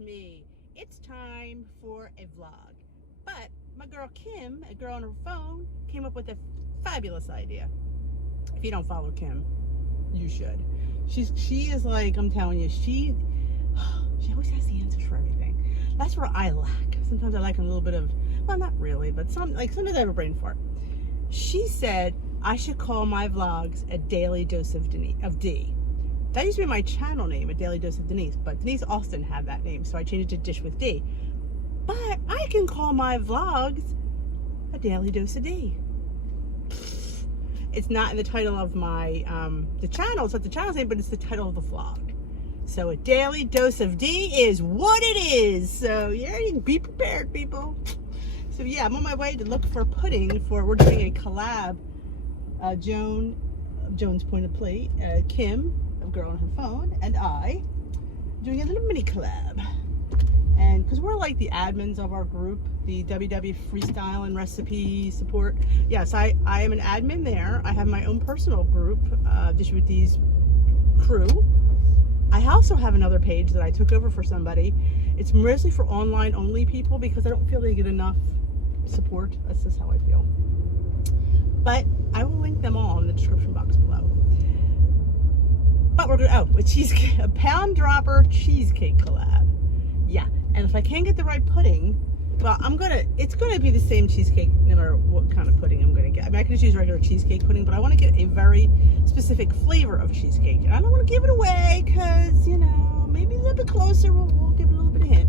me. It's time for a vlog. But my girl Kim, a girl on her phone, came up with a fabulous idea. If you don't follow Kim, you should. She is like, I'm telling you, she always has the answers for everything. That's where I lack. Sometimes I lack a little bit of, well, not really, but sometimes I have a brain fart. She said I should call my vlogs a daily dose of D. That used to be my channel name, A Daily Dose of Denise, but Denise Austin had that name, so I changed it to Dish with D. But I can call my vlogs A Daily Dose of D. It's not in the title of my, the channel, it's not the channel's name, but it's the title of the vlog. So A Daily Dose of D is what it is. So yeah, you can be prepared, people. So yeah, I'm on my way to look for pudding we're doing a collab. Joan's point of plate, Kim, a girl on her phone, and I doing a little mini collab. And because we're like the admins of our group, the WW Freestyle and Recipe Support. Yes, I am an admin there. I have my own personal group, Dish with D's crew. I also have another page that I took over for somebody. It's mostly for online only people because I don't feel they get enough support. That's just how I feel. But I will link them all in the description box below. But we're gonna, a pound dropper cheesecake collab. Yeah, and if I can't get the right pudding, well, it's gonna be the same cheesecake no matter what kind of pudding I'm gonna get. I mean, I can just use regular cheesecake pudding, but I wanna get a very specific flavor of cheesecake. And I don't wanna give it away, cause, you know, maybe a little bit closer, we'll give it a little bit of hint.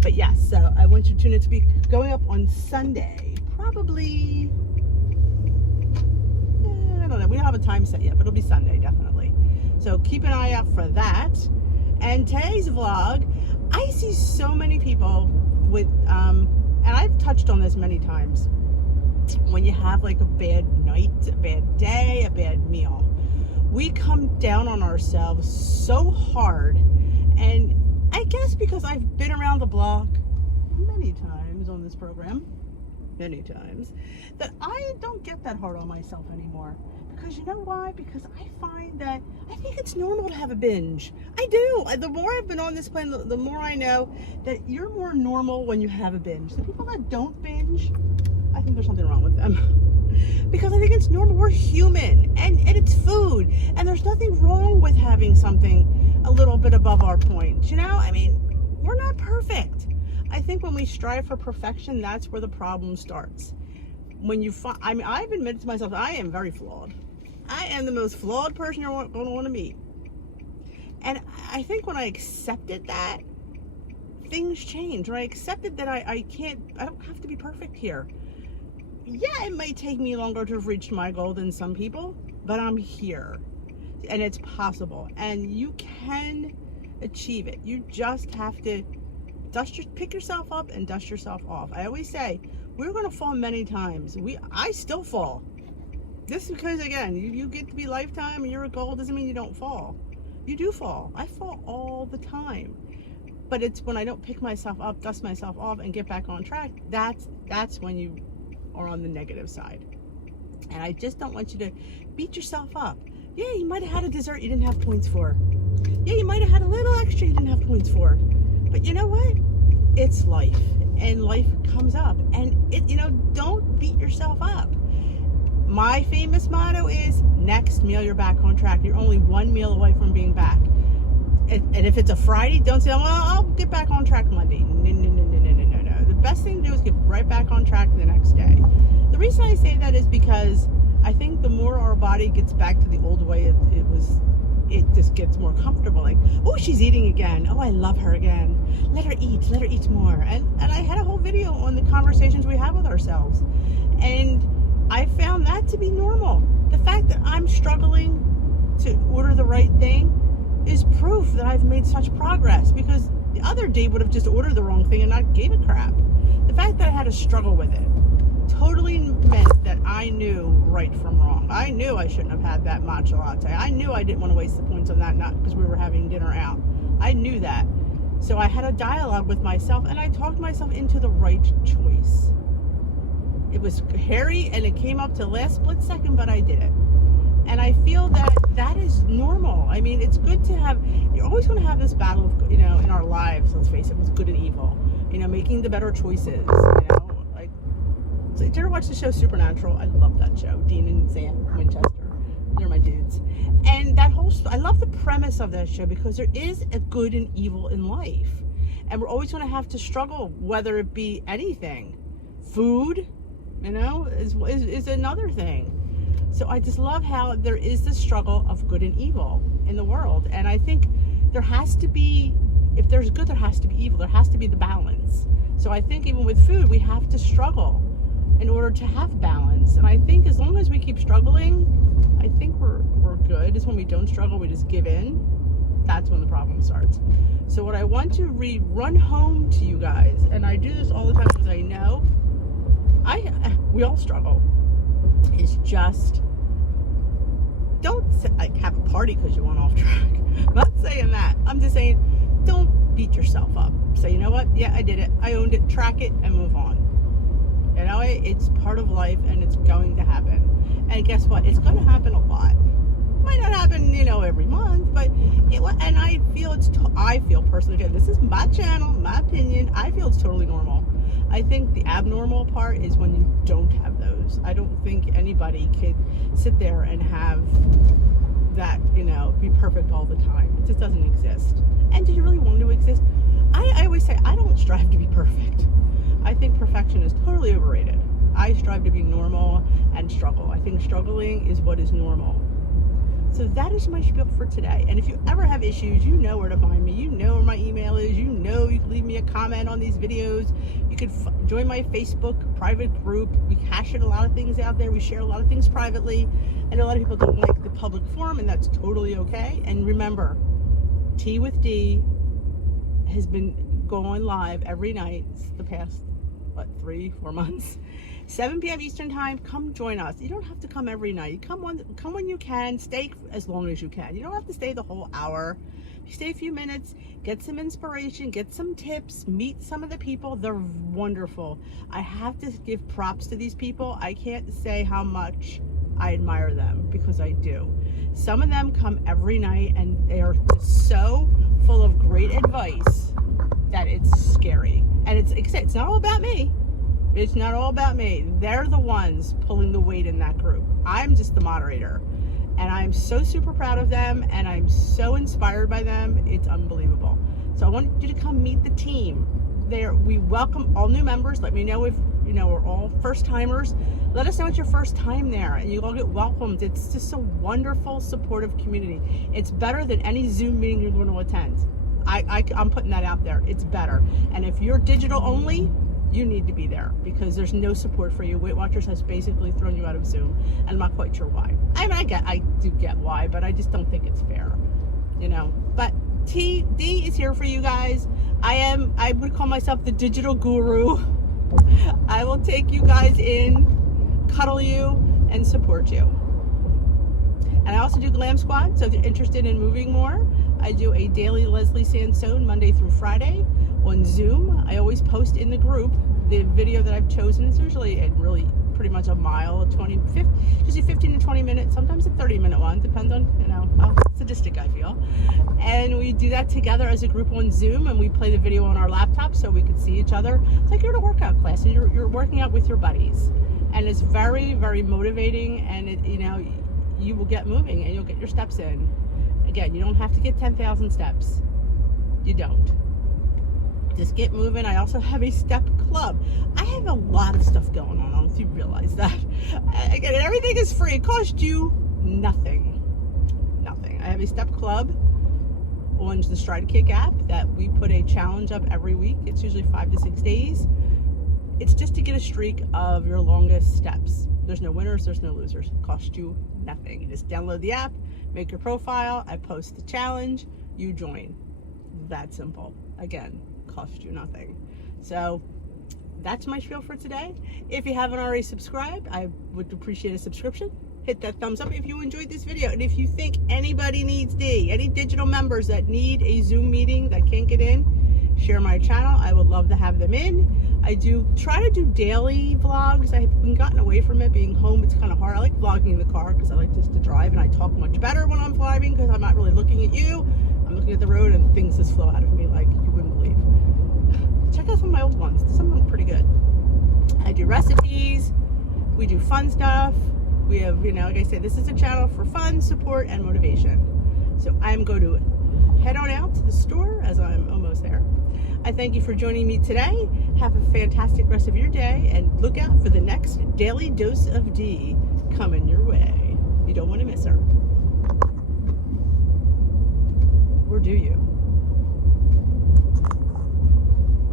But yeah, so I want you to tune in to be going up on Sunday, probably, I don't know, we don't have a time set yet, but it'll be Sunday, definitely. So keep an eye out for that. And today's vlog, I see so many people with, and I've touched on this many times, when you have like a bad night, a bad day, a bad meal, we come down on ourselves so hard. And I guess because I've been around the block many times on this program, many times, that I don't get that hard on myself anymore. Because you know why? Because I find that I think it's normal to have a binge. I do. The more I've been on this plan, the more I know that you're more normal when you have a binge. The people that don't binge, I think there's something wrong with them. Because I think it's normal. We're human, and it's food, and there's nothing wrong with having something a little bit above our point. You know, I mean, we're not perfect. I think when we strive for perfection, that's where the problem starts. When you find, I mean, I've admitted to myself, I am very flawed. I am the most flawed person you're going to want to meet. And I think when I accepted that, things change. When I accepted that I don't have to be perfect here. Yeah, it might take me longer to have reached my goal than some people, but I'm here. And it's possible. And you can achieve it. You just have to pick yourself up and dust yourself off. I always say, we're going to fall many times. I still fall. This is because, again, you get to be lifetime and you're a goal doesn't mean you don't fall. You do fall. I fall all the time. But it's when I don't pick myself up, dust myself off, and get back on track, that's when you are on the negative side. And I just don't want you to beat yourself up. Yeah, you might have had a dessert you didn't have points for. Yeah, you might have had a little extra you didn't have points for. But you know what? It's life. And life comes up. And, don't beat yourself up. My famous motto is, next meal you're back on track. You're only one meal away from being back. And if it's a Friday, don't say, well, I'll get back on track Monday. No. The best thing to do is get right back on track the next day. The reason I say that is because I think the more our body gets back to the old way it just gets more comfortable. Like, oh, she's eating again. Oh, I love her again. Let her eat more. And I had a whole video on the conversations we have with ourselves. And I found that to be normal. The fact that I'm struggling to order the right thing is proof that I've made such progress, because the other day would have just ordered the wrong thing and not gave a crap. The fact that I had to struggle with it totally meant that I knew right from wrong. I knew I shouldn't have had that matcha latte. I knew I didn't want to waste the points on that, not because we were having dinner out. I knew that. So I had a dialogue with myself, and I talked myself into the right choice. It was hairy, and it came up to the last split second, but I did it. And I feel that that is normal. I mean, it's good to have, you're always going to have this battle of, in our lives, let's face it, with good and evil, making the better choices, like, so did you ever watch the show Supernatural? I love that show. Dean and Sam Winchester, they're my dudes. And that whole, I love the premise of that show because there is a good and evil in life. And we're always going to have to struggle, whether it be anything. Food, is another thing. So I just love how there is this struggle of good and evil in the world. And I think there has to be, if there's good, there has to be evil. There has to be the balance. So I think even with food, we have to struggle in order to have balance. And I think as long as we keep struggling, I think we're good. It's when we don't struggle, we just give in. That's when the problem starts. So what I want to run home to you guys, and I do this all the time because I know we all struggle, is just don't have a party because you went off track. I'm not saying that. I'm just saying don't beat yourself up. Say, you know what? Yeah, I did it. I owned it. Track it and move on. It's part of life and it's going to happen. And guess what? It's going to happen a lot. Might not happen, every month, but and I feel personally, again, this is my channel, my opinion, I feel it's totally normal. I think the abnormal part is when you don't have those. I don't think anybody could sit there and have that, be perfect all the time. It just doesn't exist. And do you really want to exist? I always say I don't strive to be perfect. I think perfection is totally overrated. I strive to be normal and struggle. I think struggling is what is normal. So that is my spiel for today. And if you ever have issues, you know where to find me. You know where my email is. You can leave me a comment on these videos. You can join my Facebook private group. We hash it a lot of things out there. We share a lot of things privately. And a lot of people don't like the public forum, and that's totally okay. And remember, Tea with D has been going live every night the past, 3-4 months. 7 p.m. Eastern time, come join us. You don't have to come every night. Come when you can. Stay as long as you can. You don't have to stay the whole hour. You stay a few minutes, get some inspiration, get some tips, meet some of the people. They're wonderful. I have to give props to these people. I can't say how much I admire them because I do. Some of them come every night and they are so full of great advice that it's scary. And it's not all about me. It's not all about me. They're the ones pulling the weight in that group. I'm just the moderator. And I'm so super proud of them and I'm so inspired by them. It's unbelievable. So I want you to come meet the team. We welcome all new members. Let me know if we're all first timers. Let us know it's your first time there and you all get welcomed. It's just a wonderful, supportive community. It's better than any Zoom meeting you're going to attend. I'm putting that out there. It's better. And if you're digital only, you need to be there because there's no support for you. Weight Watchers has basically thrown you out of Zoom, and I'm not quite sure why. I mean, I do get why, but I just don't think it's fair, But D is here for you guys. I would call myself the digital guru. I will take you guys in, cuddle you, and support you. And I also do Glam Squad, so if you're interested in moving more, I do a daily Leslie Sansone Monday through Friday on Zoom. I always post in the group the video that I've chosen. It's usually pretty much a mile, usually 15 to 20 minutes, sometimes a 30-minute one, depends on, how sadistic I feel. And we do that together as a group on Zoom, and we play the video on our laptop so we can see each other. It's like you're in a workout class, and you're working out with your buddies. And it's very, very motivating, and you will get moving, and you'll get your steps in. Again, you don't have to get 10,000 steps. You don't. Just get moving. I also have a step club. I have a lot of stuff going on. I don't know if you realize that. Again, everything is free. It costs you nothing. Nothing. I have a step club on the Stride Kick app that we put a challenge up every week. It's usually 5 to 6 days. It's just to get a streak of your longest steps. There's no winners, there's no losers. It costs you nothing. You just download the app, make your profile, I post the challenge, you join. That simple. Again, cost you nothing. So that's my spiel for today. If you haven't already subscribed, I would appreciate a subscription. Hit that thumbs up if you enjoyed this video. And if you think anybody needs any digital members that need a Zoom meeting that can't get in, share my channel. I would love to have them in. I do try to do daily vlogs. I've been gotten away from it. Being home, it's kind of hard. I like vlogging in the car because I like just to drive, and I talk much better when I'm driving because I'm not really looking at you. I'm looking at the road, and things just flow out of me like you wouldn't believe. Check out some of my old ones. Some of them are pretty good. I do recipes. We do fun stuff. We have, you know, like I said, this is a channel for fun, support, and motivation. So I'm going to head on out to the store as I'm almost there. I thank you for joining me today. Have a fantastic rest of your day, and look out for the next daily dose of D coming your way. You don't want to miss her. Or do you?